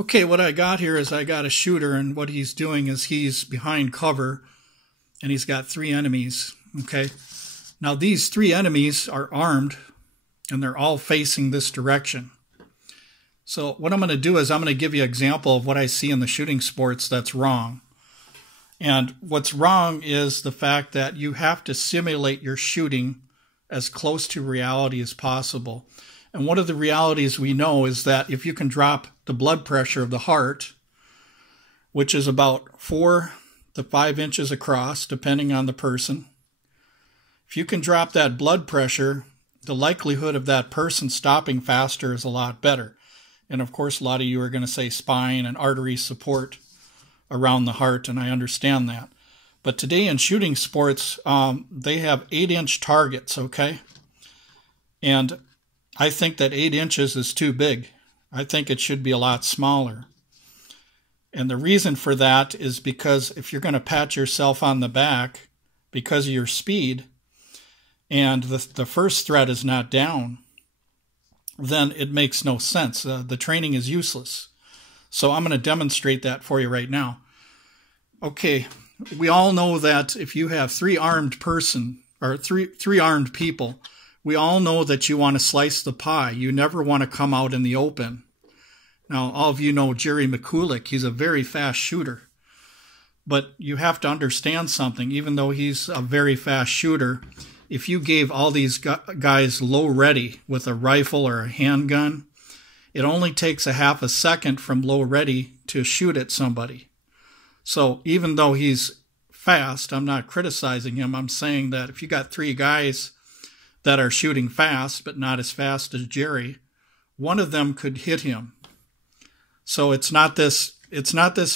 Okay, what I got here is I got a shooter, and what he's doing is he's behind cover, and he's got three enemies. Okay, now these three enemies are armed, and they're all facing this direction. So what I'm going to do is I'm going to give you an example of what I see in the shooting sports that's wrong. And what's wrong is the fact that you have to simulate your shooting as close to reality as possible. And one of the realities we know is that if you can drop the blood pressure of the heart, which is about 4 to 5 inches across, depending on the person, if you can drop that blood pressure, the likelihood of that person stopping faster is a lot better. And of course, a lot of you are going to say spine and artery support around the heart, and I understand that. But today in shooting sports, they have 8-inch targets, okay? And I think that 8 inches is too big. I think it should be a lot smaller. And the reason for that is because if you're going to pat yourself on the back because of your speed and the first threat is not down, then it makes no sense. The training is useless. So I'm going to demonstrate that for you right now. Okay, we all know that if you have three armed people, we all know that you want to slice the pie. You never want to come out in the open. Now, all of you know Jerry McCulloch. He's a very fast shooter. But you have to understand something. Even though he's a very fast shooter, if you gave all these guys low ready with a rifle or a handgun, it only takes a half a second from low ready to shoot at somebody. So even though he's fast, I'm not criticizing him. I'm saying that if you got three guys that are shooting fast, but not as fast as Jerry, one of them could hit him. So it's not this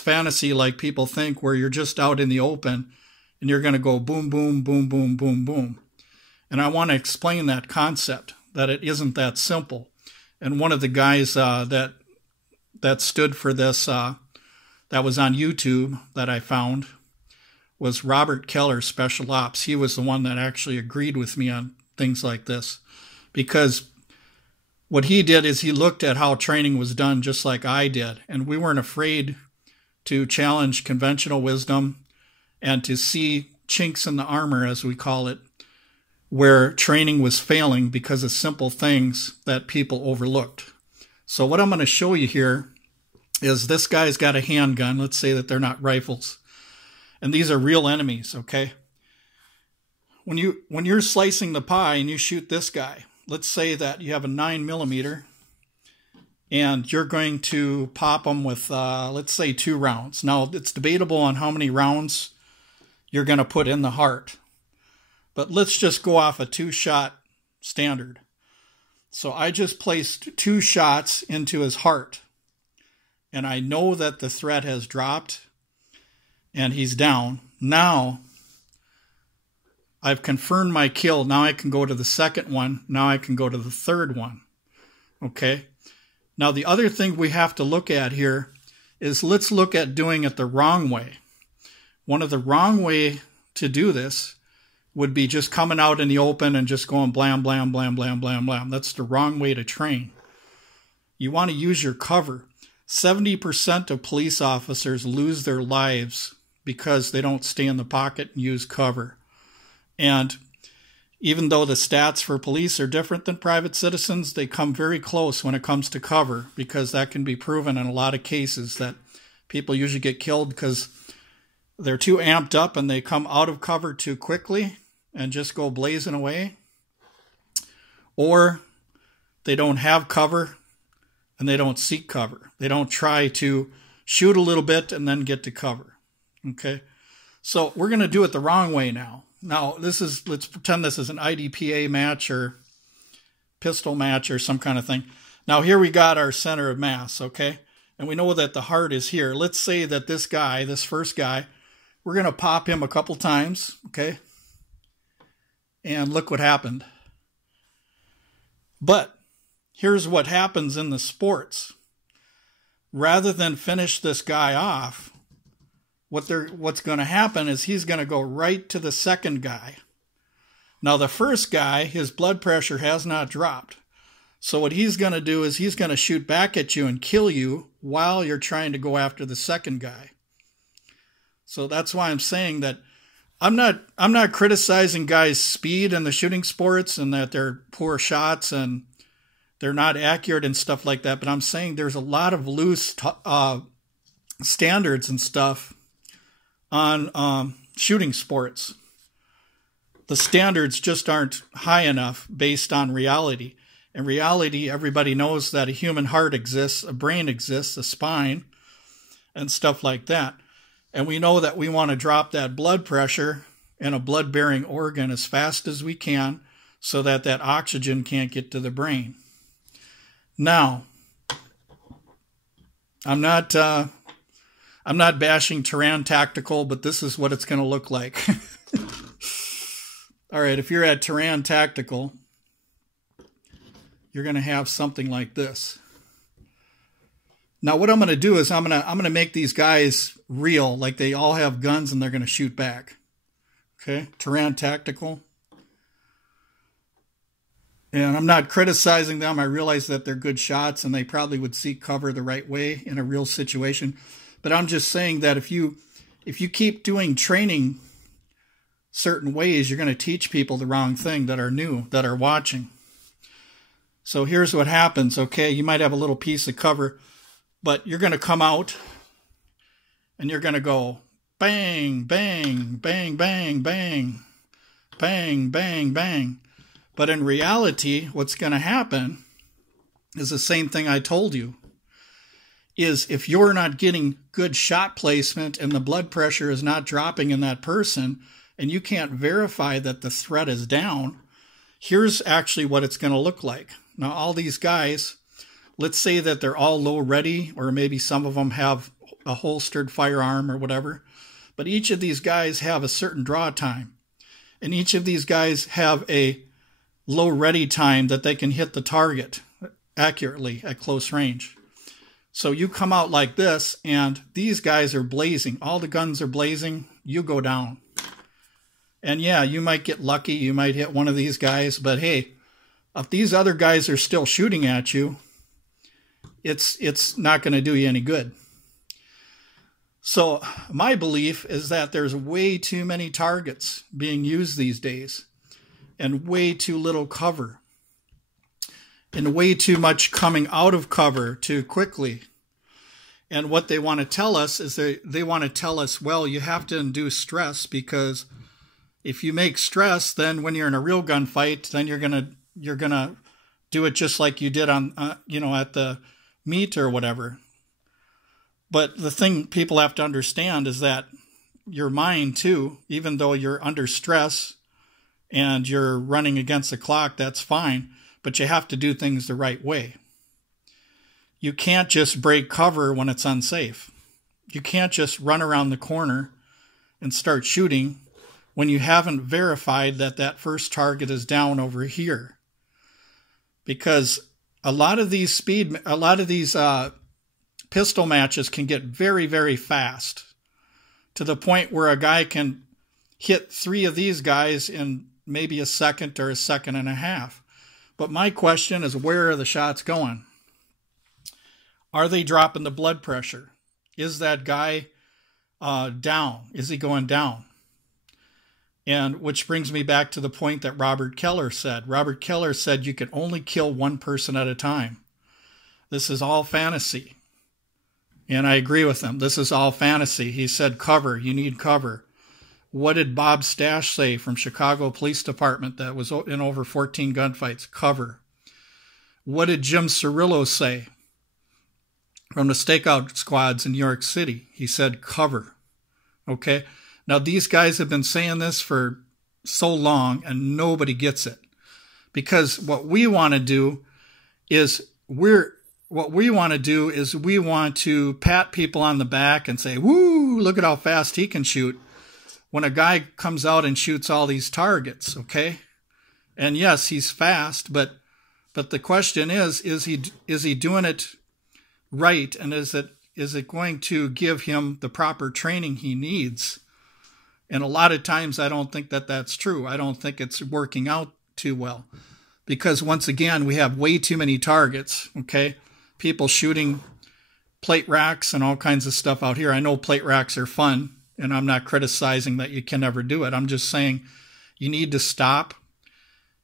fantasy like people think where you're just out in the open and you're going to go boom, boom, boom, boom, boom, boom. And I want to explain that concept, that it isn't that simple. And one of the guys that stood for this, that was on YouTube that I found, was Robert Keller, Special Ops. He was the one that actually agreed with me on things like this, because what he did is he looked at how training was done just like I did, and we weren't afraid to challenge conventional wisdom and to see chinks in the armor, as we call it, where training was failing because of simple things that people overlooked. So what I'm going to show you here is this guy's got a handgun. Let's say that they're not rifles, and these are real enemies, okay? When you're slicing the pie and you shoot this guy, let's say that you have a 9mm and you're going to pop him with, let's say, 2 rounds. Now, it's debatable on how many rounds you're going to put in the heart, but let's just go off a 2-shot standard. So I just placed 2 shots into his heart, and I know that the threat has dropped and he's down. Now, I've confirmed my kill. Now I can go to the second one. Now I can go to the third one. Okay? Now the other thing we have to look at here is let's look at doing it the wrong way. One of the wrong way to do this would be just coming out in the open and just going blam, blam, blam, blam, blam, blam. That's the wrong way to train. You want to use your cover. 70% of police officers lose their lives because they don't stay in the pocket and use cover. And even though the stats for police are different than private citizens, they come very close when it comes to cover, because that can be proven in a lot of cases that people usually get killed because they're too amped up and they come out of cover too quickly and just go blazing away. Or they don't have cover and they don't seek cover. They don't try to shoot a little bit and then get to cover. Okay? So we're going to do it the wrong way now. Now, let's pretend this is an IDPA match or pistol match or some kind of thing. Now, here we got our center of mass, okay? And we know that the heart is here. Let's say that this guy, this first guy, we're going to pop him a couple times, okay? And look what happened. But here's what happens in the sports. Rather than finish this guy off, what's going to happen is he's going to go right to the second guy. Now, the first guy, his blood pressure has not dropped. So what he's going to do is he's going to shoot back at you and kill you while you're trying to go after the second guy. So that's why I'm saying that I'm not criticizing guys' speed in the shooting sports and that they're poor shots and they're not accurate and stuff like that, but I'm saying there's a lot of loose standards and stuff on shooting sports. The standards just aren't high enough based on reality. In reality, everybody knows that a human heart exists, a brain exists, a spine, and stuff like that. And we know that we want to drop that blood pressure in a blood-bearing organ as fast as we can so that that oxygen can't get to the brain. Now, I'm not bashing Taran Tactical, but this is what it's going to look like. All right, if you're at Taran Tactical, you're going to have something like this. Now, what I'm going to do is I'm going to make these guys real, like they all have guns and they're going to shoot back. Okay, Taran Tactical. And I'm not criticizing them. I realize that they're good shots and they probably would seek cover the right way in a real situation. But I'm just saying that if you keep doing training certain ways, you're going to teach people the wrong thing that are new, that are watching. So here's what happens, okay? You might have a little piece of cover, but you're going to come out and you're going to go bang, bang, bang, bang, bang, bang, bang, bang. But in reality, what's going to happen is the same thing I told you, is if you're not getting good shot placement and the blood pressure is not dropping in that person, and you can't verify that the threat is down, here's actually what it's going to look like. Now, all these guys, let's say that they're all low ready, or maybe some of them have a holstered firearm or whatever, but each of these guys have a certain draw time, and each of these guys have a low ready time that they can hit the target accurately at close range. So you come out like this, and these guys are blazing. All the guns are blazing. You go down. And yeah, you might get lucky. You might hit one of these guys. But hey, if these other guys are still shooting at you, it's not going to do you any good. So my belief is that there's way too many targets being used these days, and way too little cover, and way too much coming out of cover too quickly. And what they want to tell us is they want to tell us, well, you have to induce stress, because if you make stress, then when you're in a real gunfight, then you're gonna do it just like you did on at the meet or whatever. But the thing people have to understand is that your mind too, even though you're under stress and you're running against the clock, that's fine, but you have to do things the right way. You can't just break cover when it's unsafe. You can't just run around the corner and start shooting when you haven't verified that that first target is down over here. Because a lot of these pistol matches can get very, very fast, to the point where a guy can hit 3 of these guys in maybe a second or a second and a half. But my question is, where are the shots going? Are they dropping the blood pressure? Is that guy down? Is he going down? And which brings me back to the point that Robert Keller said. Robert Keller said you can only kill one person at a time. This is all fantasy. And I agree with him. This is all fantasy. He said cover. You need cover. What did Bob Stash say from Chicago Police Department that was in over 14 gunfights? Cover. What did Jim Cirillo say from the stakeout squads in New York City? He said cover. Okay? Now, these guys have been saying this for so long, and nobody gets it. Because what we want to do is we want to pat people on the back and say, woo, look at how fast he can shoot, when a guy comes out and shoots all these targets, okay? And yes, he's fast, but the question is he doing it right, and is it going to give him the proper training he needs? And a lot of times I don't think that that's true. I don't think it's working out too well, because once again, we have way too many targets, okay? People shooting plate racks and all kinds of stuff out here. I know plate racks are fun, and I'm not criticizing that you can never do it. I'm just saying you need to stop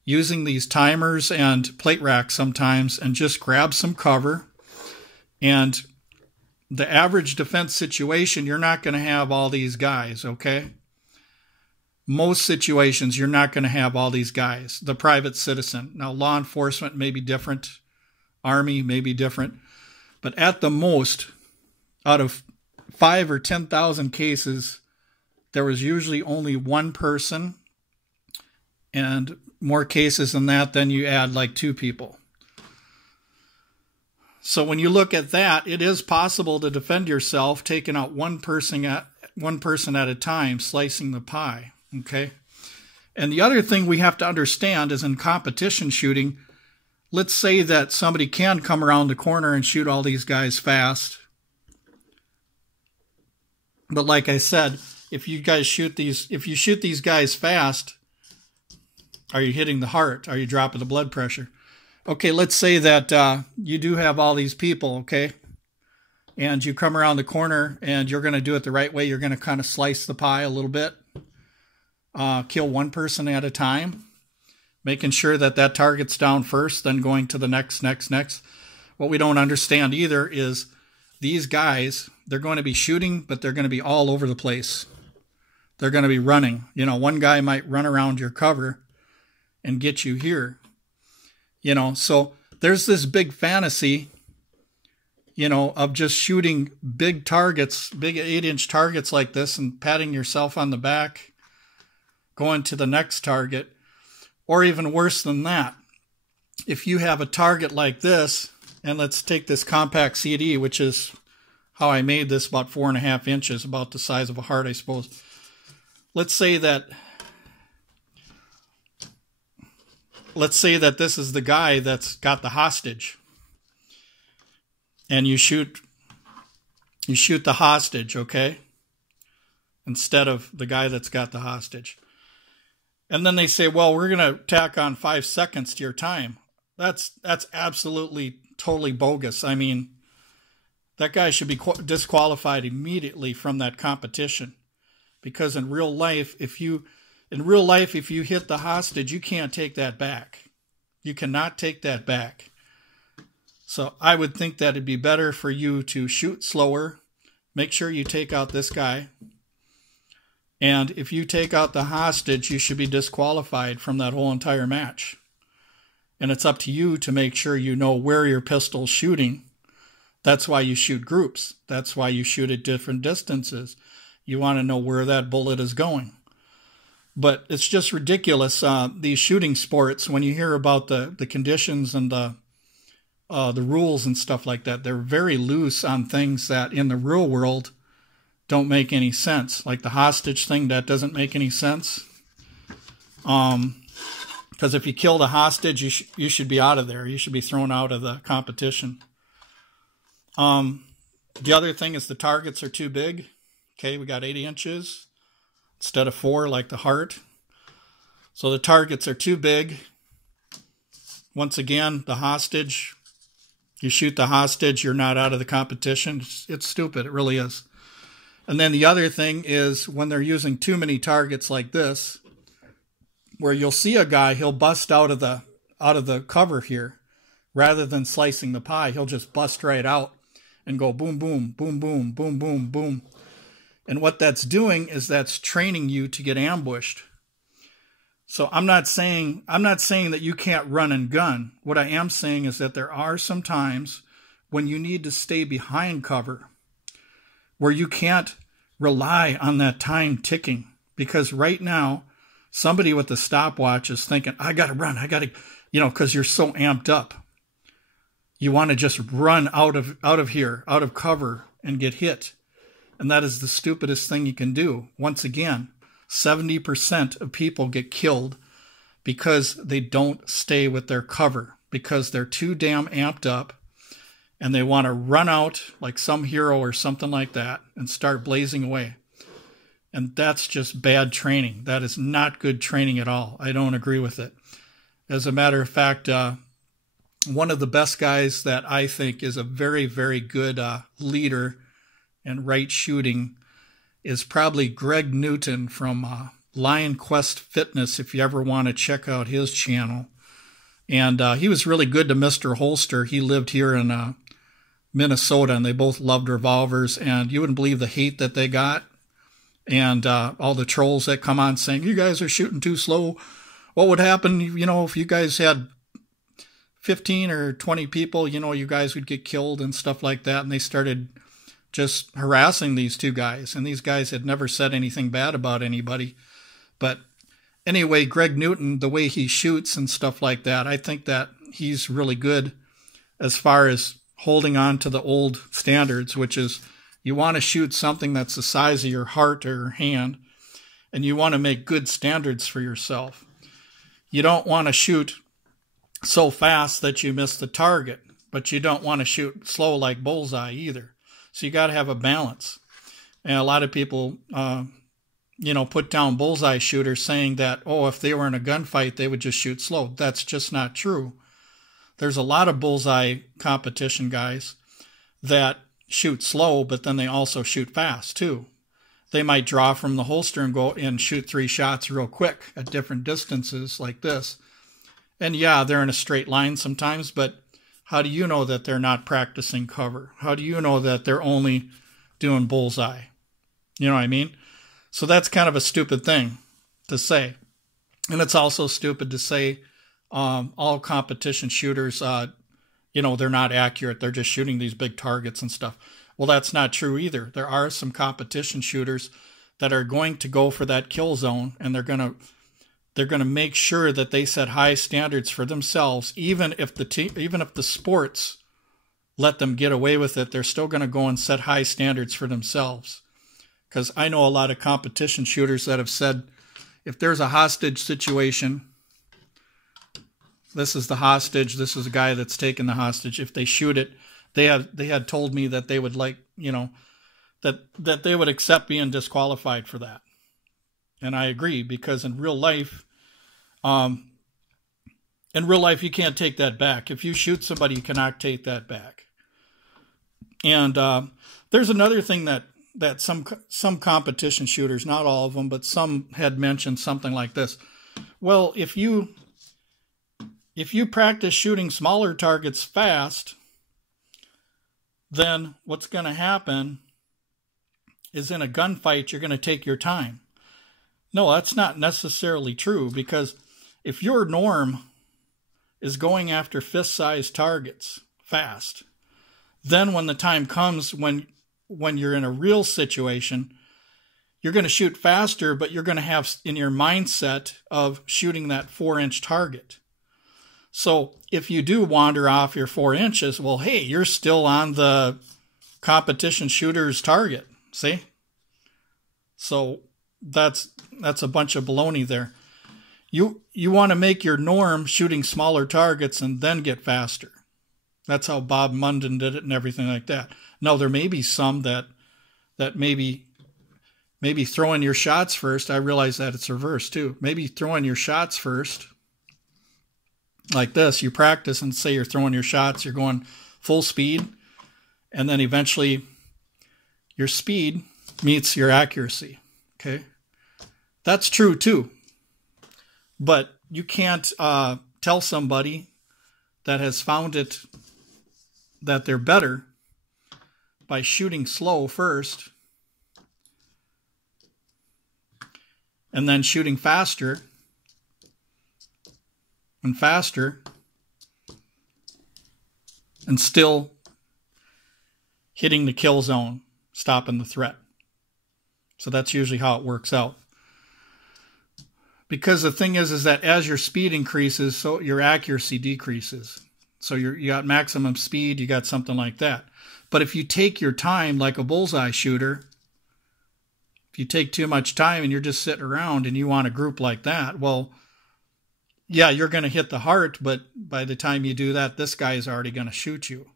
using these timers and plate racks sometimes and just grab some cover. And the average defense situation, you're not going to have all these guys, okay? Most situations, you're not going to have all these guys. The private citizen. Now, law enforcement may be different. Army may be different. But at the most, out of 5 or 10,000 cases, there was usually only one person. And more cases than that, then you add like 2 people. So when you look at that, it is possible to defend yourself, taking out one person at a time, slicing the pie. Okay? And the other thing we have to understand is in competition shooting, let's say that somebody can come around the corner and shoot all these guys fast. But like I said, if you shoot these guys fast, are you hitting the heart? Are you dropping the blood pressure? Okay, let's say that you do have all these people, okay? And you come around the corner and you're going to do it the right way. You're going to kind of slice the pie a little bit. Kill one person at a time. Making sure that that target's down first, then going to the next. What we don't understand either is these guys, they're going to be shooting, but they're going to be all over the place. They're going to be running. You know, one guy might run around your cover and get you here. You know, so there's this big fantasy, you know, of just shooting big targets, big 8-inch targets like this and patting yourself on the back, going to the next target. Or even worse than that, if you have a target like this, and let's take this compact CD, which is how I made this, about 4.5 inches, about the size of a heart, I suppose. Let's say that this is the guy that's got the hostage. And you shoot the hostage, okay? Instead of the guy that's got the hostage. And then they say, well, we're going to tack on 5 seconds to your time. That's absolutely, totally bogus. I mean, that guy should be disqualified immediately from that competition. Because in real life, if you hit the hostage, you can't take that back. You cannot take that back. So I would think that it'd be better for you to shoot slower. Make sure you take out this guy. And if you take out the hostage, you should be disqualified from that whole entire match. And it's up to you to make sure you know where your pistol's shooting. That's why you shoot groups. That's why you shoot at different distances. You want to know where that bullet is going. But it's just ridiculous, these shooting sports, when you hear about the conditions and the rules and stuff like that, they're very loose on things that in the real world don't make any sense. Like the hostage thing, that doesn't make any sense. Because if you kill the hostage, you should be out of there. You should be thrown out of the competition. The other thing is the targets are too big. Okay, we got 80 inches instead of 4 like the heart. So the targets are too big. Once again, the hostage, you shoot the hostage, you're not out of the competition. It's stupid, it really is. And then the other thing is when they're using too many targets like this, where you'll see a guy, he'll bust out of the cover here. Rather than slicing the pie, he'll just bust right out and go boom, boom, boom, boom, boom, boom, boom. And what that's doing is that's training you to get ambushed. So I'm not saying that you can't run and gun. What I am saying is that there are some times when you need to stay behind cover, where you can't rely on that time ticking. Because right now, somebody with a stopwatch is thinking, I got to run, because you're so amped up. You want to just run out of here, out of cover, and get hit. And that is the stupidest thing you can do. Once again, 70% of people get killed because they don't stay with their cover, because they're too damn amped up and they want to run out like some hero or something like that and start blazing away. And that's just bad training. That is not good training at all. I don't agree with it. As a matter of fact, one of the best guys that I think is a very, very good leader and right shooting is probably Greg Newton from Lion Quest Fitness, if you ever want to check out his channel. And he was really good to Mr. Holster. He lived here in Minnesota, and they both loved revolvers. And you wouldn't believe the hate that they got. And all the trolls that come on saying, you guys are shooting too slow. What would happen, if you guys had 15 or 20 people, you guys would get killed and stuff like that. And they started just harassing these two guys. And these guys had never said anything bad about anybody. But anyway, Greg Newton, the way he shoots and stuff like that, I think that he's really good as far as holding on to the old standards, which is you want to shoot something that's the size of your heart or hand, and you want to make good standards for yourself. You don't want to shoot so fast that you miss the target, but you don't want to shoot slow like bullseye either. So you got to have a balance. And a lot of people, put down bullseye shooters saying that, if they were in a gunfight, they would just shoot slow. That's just not true. There's a lot of bullseye competition guys that shoot slow, but then they also shoot fast too. They might draw from the holster and go and shoot 3 shots real quick at different distances like this. And yeah, they're in a straight line sometimes, but how do you know that they're not practicing cover? How do you know that they're only doing bullseye? You know what I mean? So that's kind of a stupid thing to say. And it's also stupid to say all competition shooters, they're not accurate. They're just shooting these big targets and stuff. Well, that's not true either. There are some competition shooters that are going to go for that kill zone, and they're going to make sure that they set high standards for themselves. Even if the sports let them get away with it, they're still going to go and set high standards for themselves. Because I know a lot of competition shooters that have said, if there's a hostage situation, this is the hostage, this is the guy that's taking the hostage. If they shoot it, they had told me that they would that they would accept being disqualified for that. And I agree, because in real life, you can't take that back. If you shoot somebody, you cannot take that back. And there's another thing that some competition shooters, not all of them, but some had mentioned something like this. Well, if you practice shooting smaller targets fast, then what's going to happen is in a gunfight, you're going to take your time. No, that's not necessarily true, because if your norm is going after fist-sized targets fast, then when the time comes when you're in a real situation, you're going to shoot faster, but you're going to have in your mindset of shooting that 4-inch target. So if you do wander off your 4 inches, well, hey, you're still on the competition shooter's target. See? So that's a bunch of baloney there. You want to make your norm shooting smaller targets and then get faster. That's how Bob Munden did it and everything like that. Now, there may be some that maybe throwing your shots first. I realize that it's reverse too. Maybe throwing your shots first, like this. You practice and say you're throwing your shots, you're going full speed, and then eventually your speed meets your accuracy. Okay? That's true too. But you can't tell somebody that has found it that they're better by shooting slow first and then shooting faster and faster and still hitting the kill zone, stopping the threat. So that's usually how it works out. Because the thing is that as your speed increases, so your accuracy decreases. So you got maximum speed, you got something like that. But if you take your time like a bullseye shooter, if you take too much time and you're just sitting around and you want a group like that, well, yeah, you're going to hit the heart, but by the time you do that, this guy is already going to shoot you.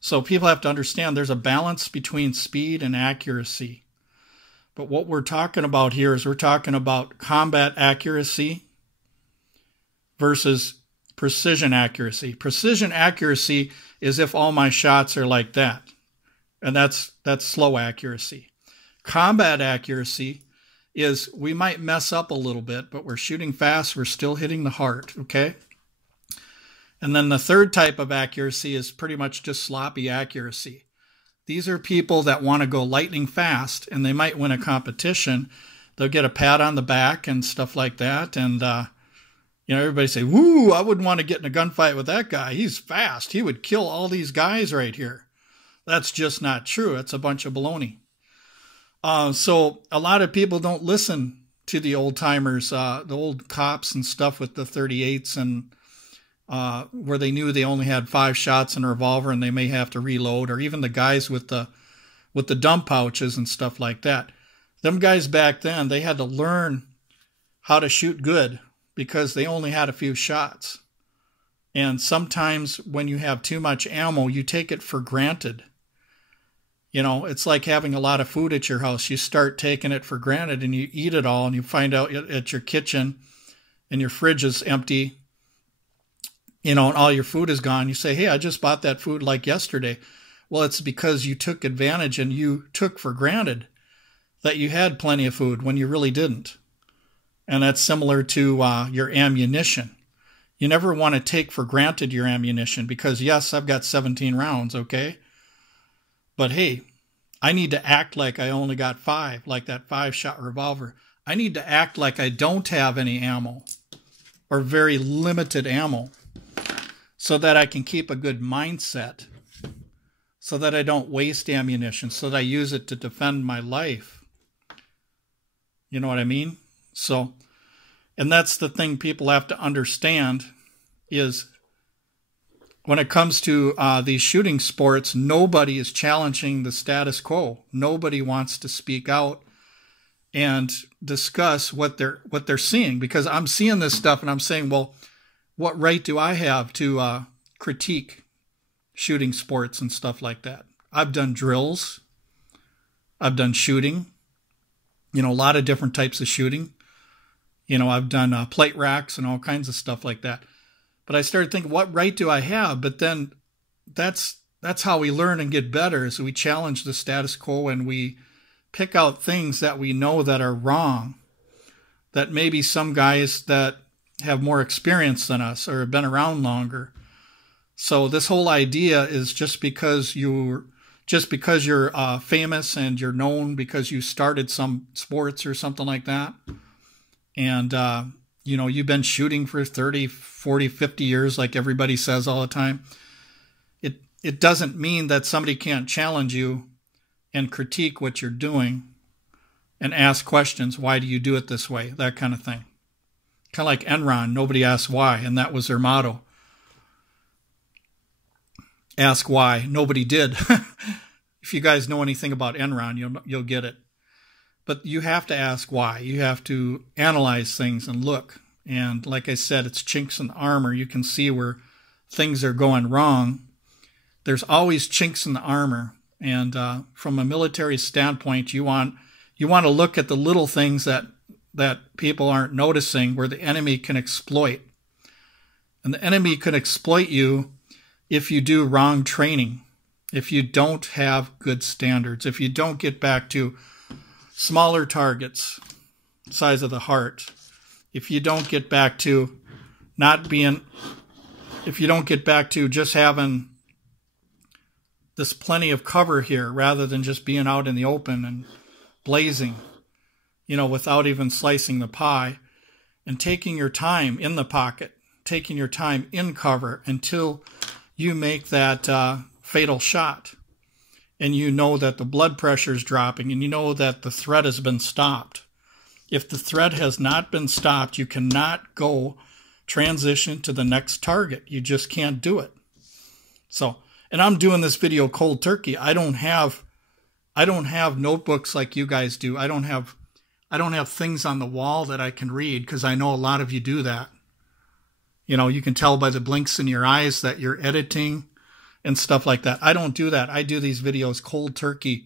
So people have to understand there's a balance between speed and accuracy. But what we're talking about here is we're talking about combat accuracy versus precision accuracy. Precision accuracy is if all my shots are like that. And that's slow accuracy. Combat accuracy is we might mess up a little bit, but we're shooting fast, we're still hitting the heart, okay? And then the third type of accuracy is pretty much just sloppy accuracy. These are people that want to go lightning fast, and they might win a competition. They'll get a pat on the back and stuff like that, and everybody say, "Woo, I wouldn't want to get in a gunfight with that guy. He's fast. He would kill all these guys right here." That's just not true. It's a bunch of baloney. So a lot of people don't listen to the old timers, the old cops and stuff with the 38s and where they knew they only had 5 shots in a revolver and they may have to reload, or even the guys with the dump pouches and stuff like that. Them guys back then, they had to learn how to shoot good because they only had a few shots. And sometimes when you have too much ammo, you take it for granted. It's like having a lot of food at your house. You start taking it for granted and you eat it all, and you find out at your kitchen and your fridge is empty, and all your food is gone. You say, "Hey, I just bought that food like yesterday." Well, it's because you took advantage and you took for granted that you had plenty of food when you really didn't. And that's similar to your ammunition. You never want to take for granted your ammunition because, yes, I've got 17 rounds, okay? But hey, I need to act like I only got 5, like that 5-shot revolver. I need to act like I don't have any ammo or very limited ammo so that I can keep a good mindset, so that I don't waste ammunition, so that I use it to defend my life. You know what I mean? So, and that's the thing people have to understand is when it comes to these shooting sports, nobody is challenging the status quo. Nobody wants to speak out and discuss what they're seeing, because I'm seeing this stuff and I'm saying, well, what right do I have to critique shooting sports and stuff like that? I've done drills. I've done shooting. A lot of different types of shooting. I've done plate racks and all kinds of stuff like that. But I started thinking, what right do I have? But then that's how we learn and get better, is we challenge the status quo and we pick out things that we know that are wrong, that maybe some guys that have more experience than us or have been around longer. So this whole idea is just because you're famous and you're known because you started some sports or something like that, and you've been shooting for 30, 40, 50 years like everybody says all the time. It doesn't mean that somebody can't challenge you and critique what you're doing and ask questions. Why do you do it this way? That kind of thing. Kind of like Enron. Nobody asked why, and that was their motto. Ask why. Nobody did. If you guys know anything about Enron, you'll get it. But you have to ask why. You have to analyze things and look. And like I said, it's chinks in the armor. You can see where things are going wrong. There's always chinks in the armor. And from a military standpoint, you want to look at the little things that people aren't noticing, where the enemy can exploit. And the enemy can exploit you if you do wrong training, if you don't have good standards, if you don't get back to smaller targets, size of the heart, if you don't get back to just having this plenty of cover here rather than just being out in the open and blazing, without even slicing the pie, and taking your time in the pocket, taking your time in cover until you make that fatal shot. And you know that the blood pressure is dropping, and you know that the threat has been stopped. If the threat has not been stopped, you cannot go transition to the next target. You just can't do it. So, and I'm doing this video cold turkey. I don't have notebooks like you guys do. I don't have things on the wall that I can read, because I know a lot of you do that. You can tell by the blinks in your eyes that you're editing and stuff like that. I don't do that. I do these videos cold turkey.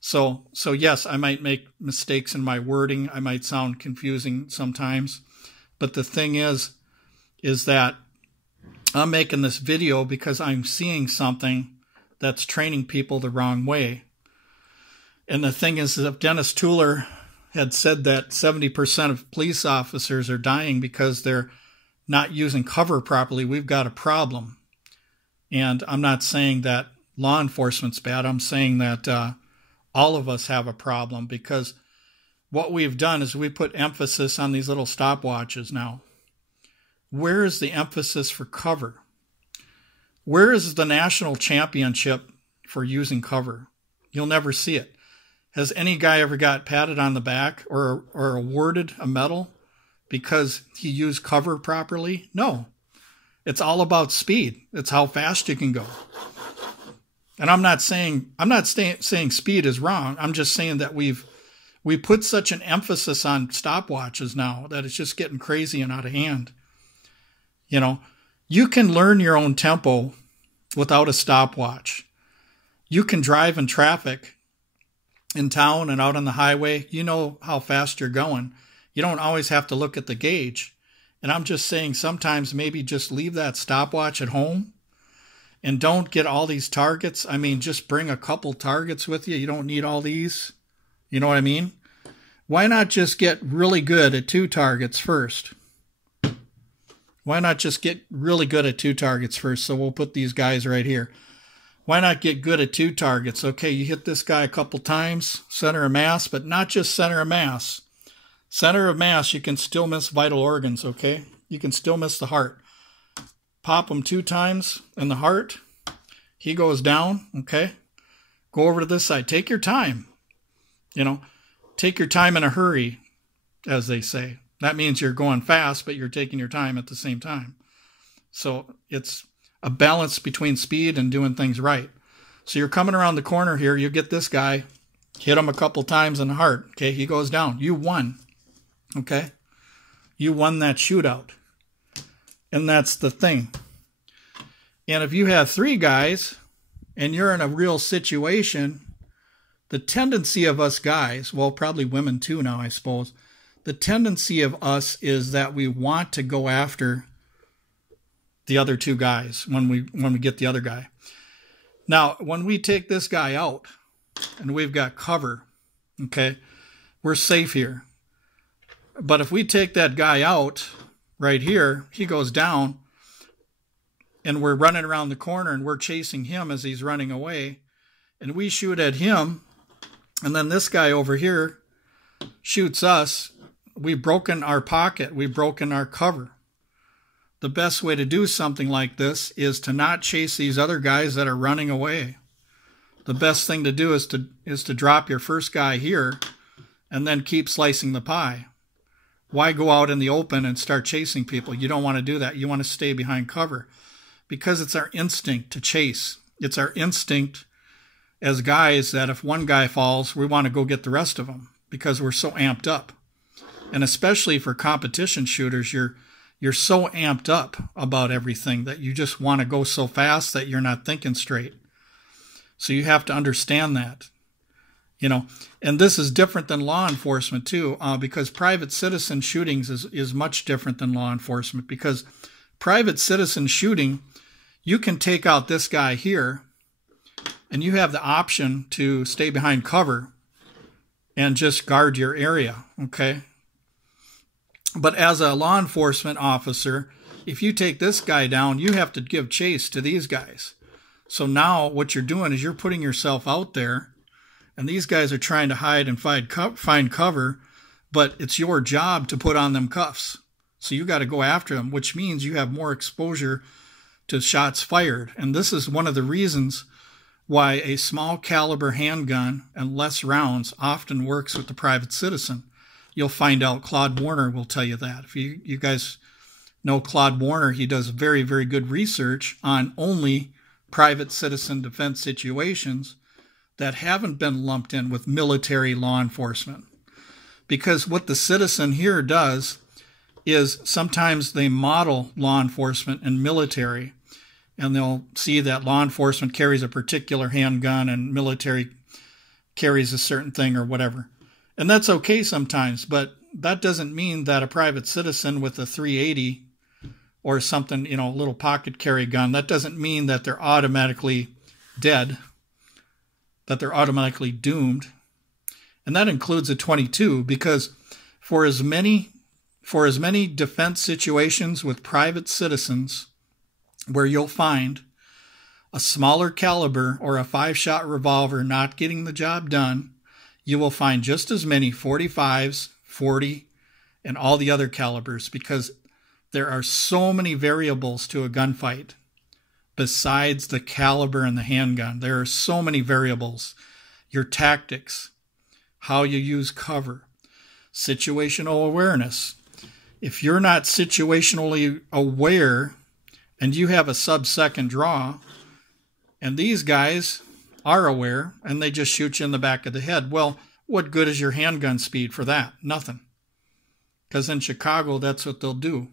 So yes, I might make mistakes in my wording. I might sound confusing sometimes. But the thing is that I'm making this video because I'm seeing something that's training people the wrong way. And the thing is, if Dennis Tueller had said that 70% of police officers are dying because they're not using cover properly, we've got a problem. And I'm not saying that law enforcement's bad. I'm saying that all of us have a problem, because what we've done is we put emphasis on these little stopwatches now. Where is the emphasis for cover? Where is the national championship for using cover? You'll never see it. Has any guy ever got patted on the back or awarded a medal because he used cover properly? No. It's all about speed. It's how fast you can go. And I'm not saying speed is wrong. I'm just saying that we put such an emphasis on stopwatches now that it's just getting crazy and out of hand. You know, you can learn your own tempo without a stopwatch. You can drive in traffic in town and out on the highway. You know how fast you're going. You don't always have to look at the gauge. And I'm just saying, sometimes maybe just leave that stopwatch at home and don't get all these targets. I mean, just bring a couple targets with you. You don't need all these. You know what I mean? Why not just get really good at 2 targets first? Why not just get really good at 2 targets first? So we'll put these guys right here. Why not get good at 2 targets? Okay, you hit this guy a couple times, center of mass, but not just center of mass. Center of mass, you can still miss vital organs, okay? You can still miss the heart. Pop him 2 times in the heart. He goes down, okay? Go over to this side. Take your time. You know, take your time in a hurry, as they say. That means you're going fast, but you're taking your time at the same time. So it's a balance between speed and doing things right. So you're coming around the corner here. You get this guy, hit him a couple times in the heart. Okay, he goes down. You won. Okay? You won that shootout. And that's the thing. And if you have 3 guys and you're in a real situation, the tendency of us guys, well, probably women too now, I suppose, the tendency of us is that we want to go after the other 2 guys when we get the other guy. Now, when we take this guy out and we've got cover, okay, we're safe here. But if we take that guy out right here, he goes down, and we're running around the corner and we're chasing him as he's running away, and we shoot at him, and then this guy over here shoots us, we've broken our pocket, we've broken our cover. The best way to do something like this is to not chase these other guys that are running away. The best thing to do is to drop your first guy here and then keep slicing the pie. Why go out in the open and start chasing people? You don't want to do that. You want to stay behind cover, because it's our instinct to chase. It's our instinct as guys that if one guy falls, we want to go get the rest of them because we're so amped up. And especially for competition shooters, you're so amped up about everything that you just want to go so fast that you're not thinking straight. So you have to understand that, you know. And this is different than law enforcement too, because private citizen shootings is much different than law enforcement. Because private citizen shooting, you can take out this guy here, and you have the option to stay behind cover and just guard your area, okay? But as a law enforcement officer, if you take this guy down, you have to give chase to these guys. So now what you're doing is you're putting yourself out there, and these guys are trying to hide and find cover, but it's your job to put on them cuffs. So you got to go after them, which means you have more exposure to shots fired. And this is one of the reasons why a small caliber handgun and less rounds often works with the private citizen. You'll find out Claude Warner will tell you that. If you guys know Claude Warner, he does very, very good research on only private citizen defense situations that haven't been lumped in with military law enforcement. Because what the citizen here does is sometimes they model law enforcement and military, and they'll see that law enforcement carries a particular handgun and military carries a certain thing or whatever. And that's okay sometimes, but that doesn't mean that a private citizen with a .380 or something, a little pocket carry gun, that doesn't mean that they're automatically dead, that they're automatically doomed. And that includes a .22, because for as many defense situations with private citizens where you'll find a smaller caliber or a 5-shot revolver not getting the job done, you will find just as many 45s, 40, and all the other calibers, because there are so many variables to a gunfight besides the caliber and the handgun. There are so many variables. Your tactics, how you use cover, situational awareness. If you're not situationally aware and you have a sub-second draw, and these guys are aware and they just shoot you in the back of the head, well, what good is your handgun speed for that? Nothing. Because in Chicago, that's what they'll do.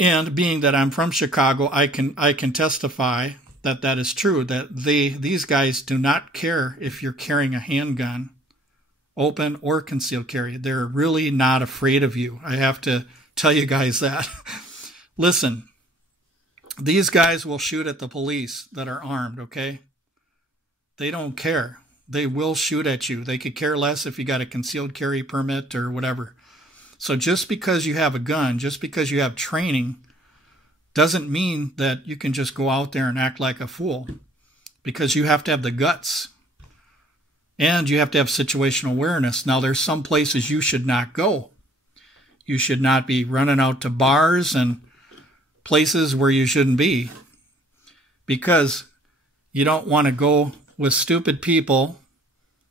And being that I'm from Chicago, I can testify that that is true, that these guys do not care if you're carrying a handgun, open or concealed carry. They're really not afraid of you. I have to tell you guys that. Listen, these guys will shoot at the police that are armed, okay? They don't care. They will shoot at you. They could care less if you got a concealed carry permit or whatever. So just because you have a gun, just because you have training, doesn't mean that you can just go out there and act like a fool, because you have to have the guts and you have to have situational awareness. Now, there's some places you should not go. You should not be running out to bars and places where you shouldn't be, because you don't want to go with stupid people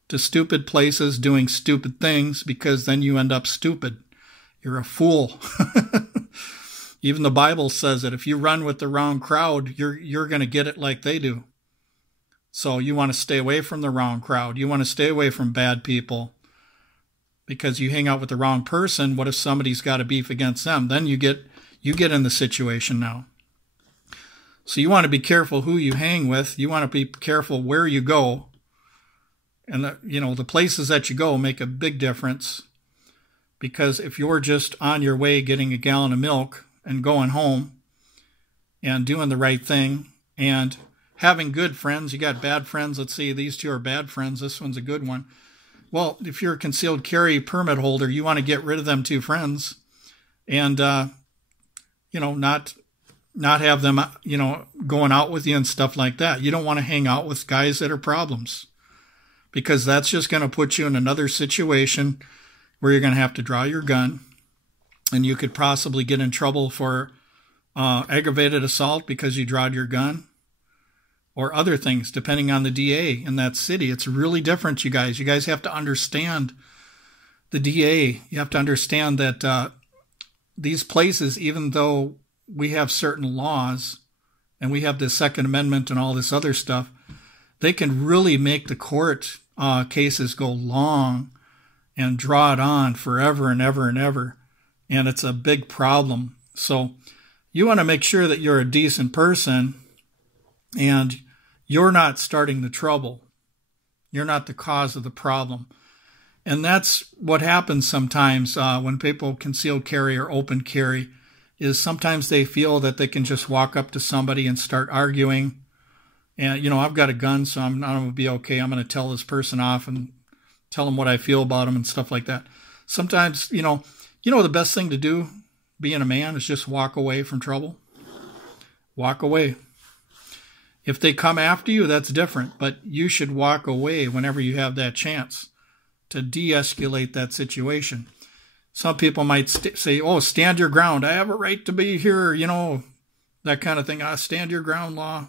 to stupid places doing stupid things, because then you end up stupid. You're a fool. Even the Bible says that if you run with the wrong crowd, you're going to get it like they do. So you want to stay away from the wrong crowd. You want to stay away from bad people, because you hang out with the wrong person. What if somebody's got a beef against them? Then you get in the situation now. So you want to be careful who you hang with. You want to be careful where you go. And the places that you go make a big difference, because if you're just on your way getting a gallon of milk and going home and doing the right thing and having good friends, you got bad friends. Let's see, these two are bad friends. This one's a good one. Well, if you're a concealed carry permit holder, you want to get rid of them two friends and, not have them, going out with you and stuff like that. You don't want to hang out with guys that are problems, because that's just going to put you in another situation where you're going to have to draw your gun, and you could possibly get in trouble for aggravated assault because you drawed your gun, or other things, depending on the DA in that city. It's really different, you guys. You guys have to understand the DA. You have to understand that these places, even though we have certain laws and we have the Second Amendment and all this other stuff, they can really make the court cases go long and draw it on forever and ever and ever. And it's a big problem. So you want to make sure that you're a decent person and you're not starting the trouble. You're not the cause of the problem. And that's what happens sometimes when people conceal carry or open carry, is sometimes they feel that they can just walk up to somebody and start arguing. And, I've got a gun, so I'm going to be okay. I'm going to tell this person off and tell them what I feel about them and stuff like that. Sometimes, the best thing to do, being a man, is just walk away from trouble. Walk away. If they come after you, that's different, but you should walk away whenever you have that chance to de-escalate that situation. Some people might say, oh, stand your ground. I have a right to be here, that kind of thing. Stand your ground law.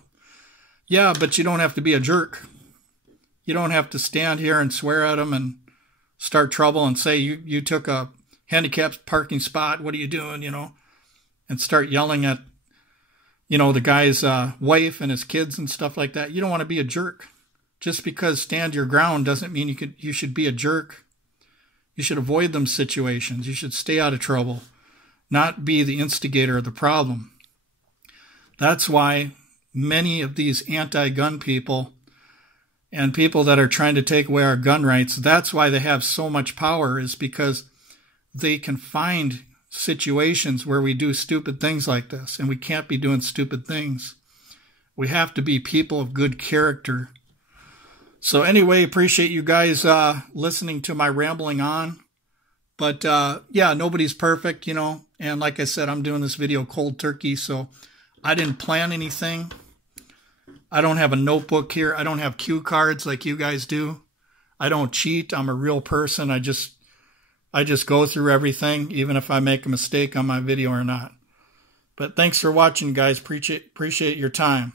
Yeah, but you don't have to be a jerk. You don't have to stand here and swear at them and start trouble and say you took a handicapped parking spot. What are you doing, and start yelling at, the guy's wife and his kids and stuff like that. You don't want to be a jerk. Just because stand your ground doesn't mean you should be a jerk. You should avoid them situations. You should stay out of trouble, not be the instigator of the problem. That's why many of these anti-gun people and people that are trying to take away our gun rights, that's why they have so much power, is because they can find situations where we do stupid things like this, and we can't be doing stupid things. We have to be people of good character. So anyway, appreciate you guys listening to my rambling on. But yeah, nobody's perfect, you know. And like I said, I'm doing this video cold turkey, so I didn't plan anything. I don't have a notebook here. I don't have cue cards like you guys do. I don't cheat. I'm a real person. I just go through everything, even if I make a mistake on my video or not. But thanks for watching, guys. Appreciate your time.